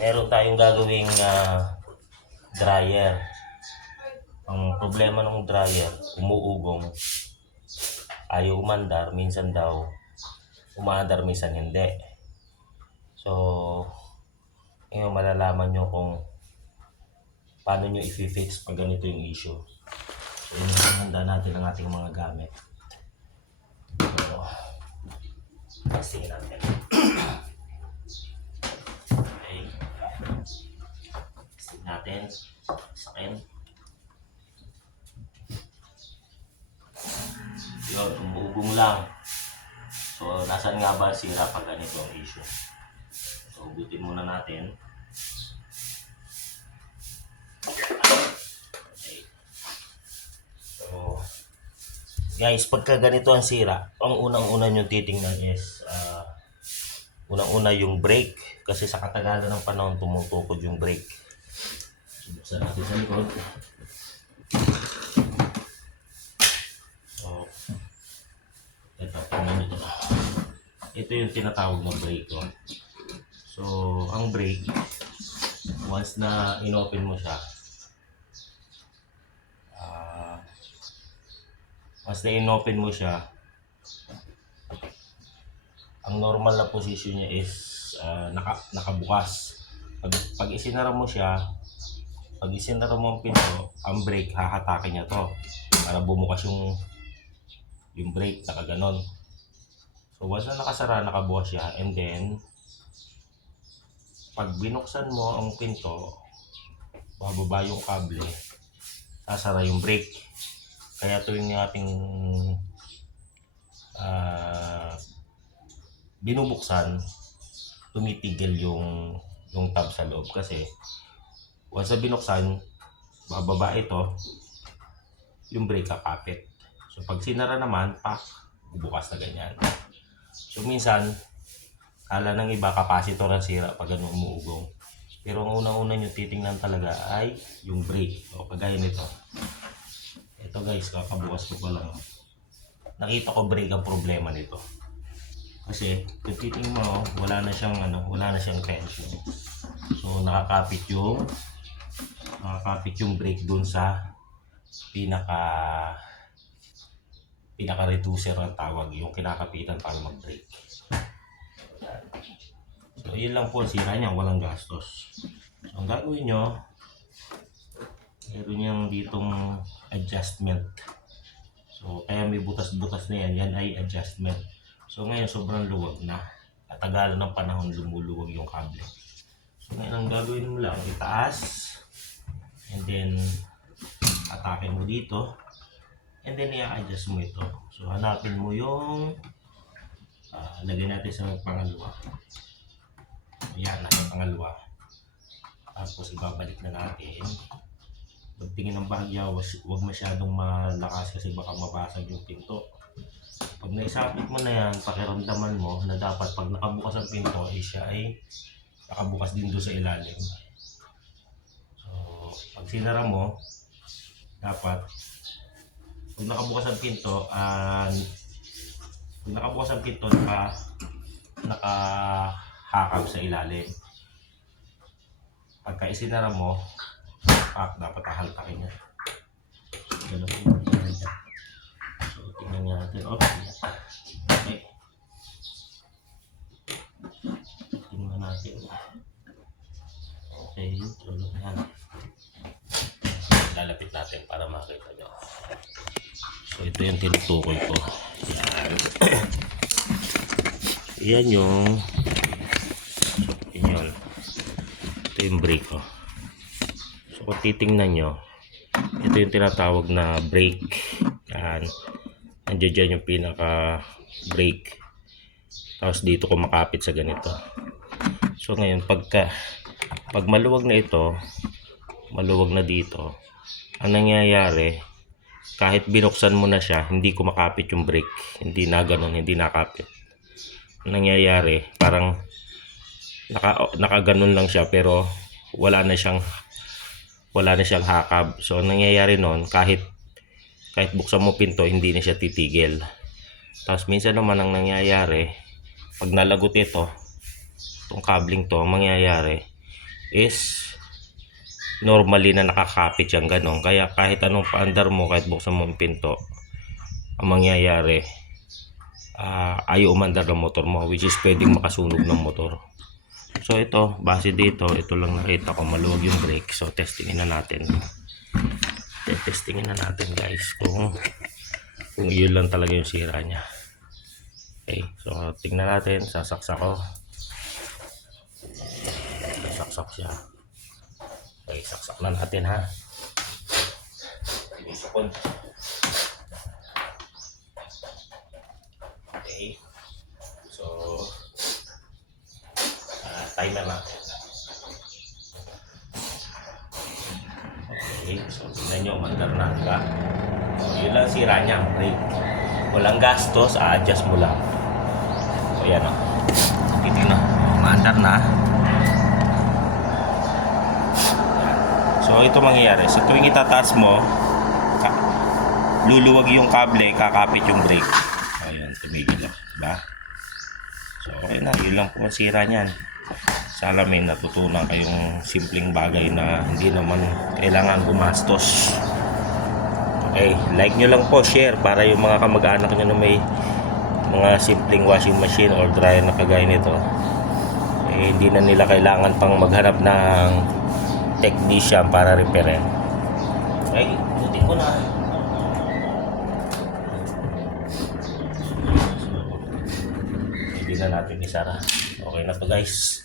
Meron tayong gagawing dryer. Ang problema ng dryer, umuugong, ayaw umandar, minsan daw umaandar, minsan hindi. So, ngayon malalaman nyo kung paano nyo i-fix pag ganito yung issue. So, handa natin ang ating mga gamit. So, testing natin. Okay. Testing natin. Sakin. Yun, umuugong lang. So, nasan nga ba sira pag ganito ang issue? So, ugutin muna natin. Okay. So, guys, pagka ganito ang sira, ang unang-una nyo titingnan is unang-una yung brake. Kasi sa katagalan ng panahon, tumutukod yung brake. So, buksan natin sa likod. So, ito yung tinatawag na brake. So, ang brake, once na inopen mo siya, ang normal na position niya is nakabukas. Pag isinara mo siya, pag isinara mo ang pinto, ang brake hahatakin niya to para bumukas yung brake, nakaganon. So once na nakasara, nakabukas siya, and then pag binuksan mo ang pinto, bababa yung kable, sasara yung brake. Kaya tuwing ating binubuksan, tumitigil yung tab sa loob kasi once na binuksan, bababa ito, yung brake kakapit. So pag sinara naman, bubukas na ganyan. So minsan, kala ng iba capacitor ang sira pag ano umuugong. Pero ang unang-una nyo titingnan talaga ay yung brake. O kagaya nito. Ito guys, kakabukas ko pa lang. Nakita ko brake ang problema nito. Kasi kung titingnan mo, wala na siyang tension. So nakakapit yung brake dun sa pinaka-reducer ang tawag, yung kinakapitan para mag-brake. So yun lang po, sira niya, walang gastos. So ang gagawin nyo, meron niyang ditong adjustment. So kaya may butas-butas na yan ay adjustment. So ngayon sobrang luwag na, at tagalan ng panahon lumuluwag yung kable. So ngayon ang gagawin mo lang, itaas, and then atake mo dito, and then i-adjust mo ito. So hanapin mo yung lagyan natin sa pangalawa. Ayan, nasa pangalawa. Tapos ibabalik na natin. Pagtingin ng bahagya, huwag masyadong malakas kasi baka mabasag yung pinto. Pag naisapit mo na yan, pakiramdaman mo na dapat pag nakabukas ang pinto, siya ay nakabukas din doon sa ilalim. So pag sinara mo, dapat pag nakabukas ang pinto, nakahakap sa ilalim. Pagka isinara mo, dapat hahaltakin niya. Ganun po. So tingnan natin. Okay. Tingnan natin. Okay, so yan. Lalapit natin para makita nyo. So ito yung tinutukoy ko. Yan. Yan yung ito yung brake ko. So kung titingnan nyo, ito yung tinatawag na brake. Yan. Nandiyan dyan yung pinaka brake. Tapos dito ko makapit sa ganito. So ngayon pag maluwag na ito, maluwag na dito, ang nangyayari, kahit binuksan mo na siya, hindi ko makapit yung brake. Hindi na ganun, hindi nakapit. Ang nangyayari, parang nakaganon lang siya pero wala na siyang hakab. So ang nangyayari noon, kahit buksan mo pinto, hindi na siya titigil. Tapos minsan naman ang nangyayari, pag nalagot itong cabling to, ang mangyayari, is normally na nakakapit yan ganon. Kaya kahit anong paandar mo, kahit buksan mo ang pinto, ang mangyayari ayaw umandar ng motor mo, which is pwedeng makasunog ng motor. So ito, base dito, ito lang nakita ko maluwag yung brake. So testingin na natin. Testingin na natin guys kung yun lang talaga yung sira niya. Okay, so tingnan natin, sasaksak ko. Sasaksak siya. Okay, saksak na natin ha. Okay. So timer natin. Okay, so tingnan nyo, mandar na ka. So yun lang sira niya, brake. Walang gastos, a-adjust mo lang. So yan o. Titignan, mandar na. So ito mangyayari, sa tuwing itataas mo, luluwag yung kable, kakapit yung brake. Ayan, tumigil lang, diba? So okay na, yun lang po ang sira niyan. Sana may natutunan kayong simpleng bagay na hindi naman kailangan gumastos. Okay, like nyo lang po, share para yung mga kamag-anak nyo na may mga simpleng washing machine or dryer na kagaya nito, hindi na nila kailangan pang maghanap ng technician para repairin. Okay, buti ko na. Hindi na natin isara. Okay na to guys.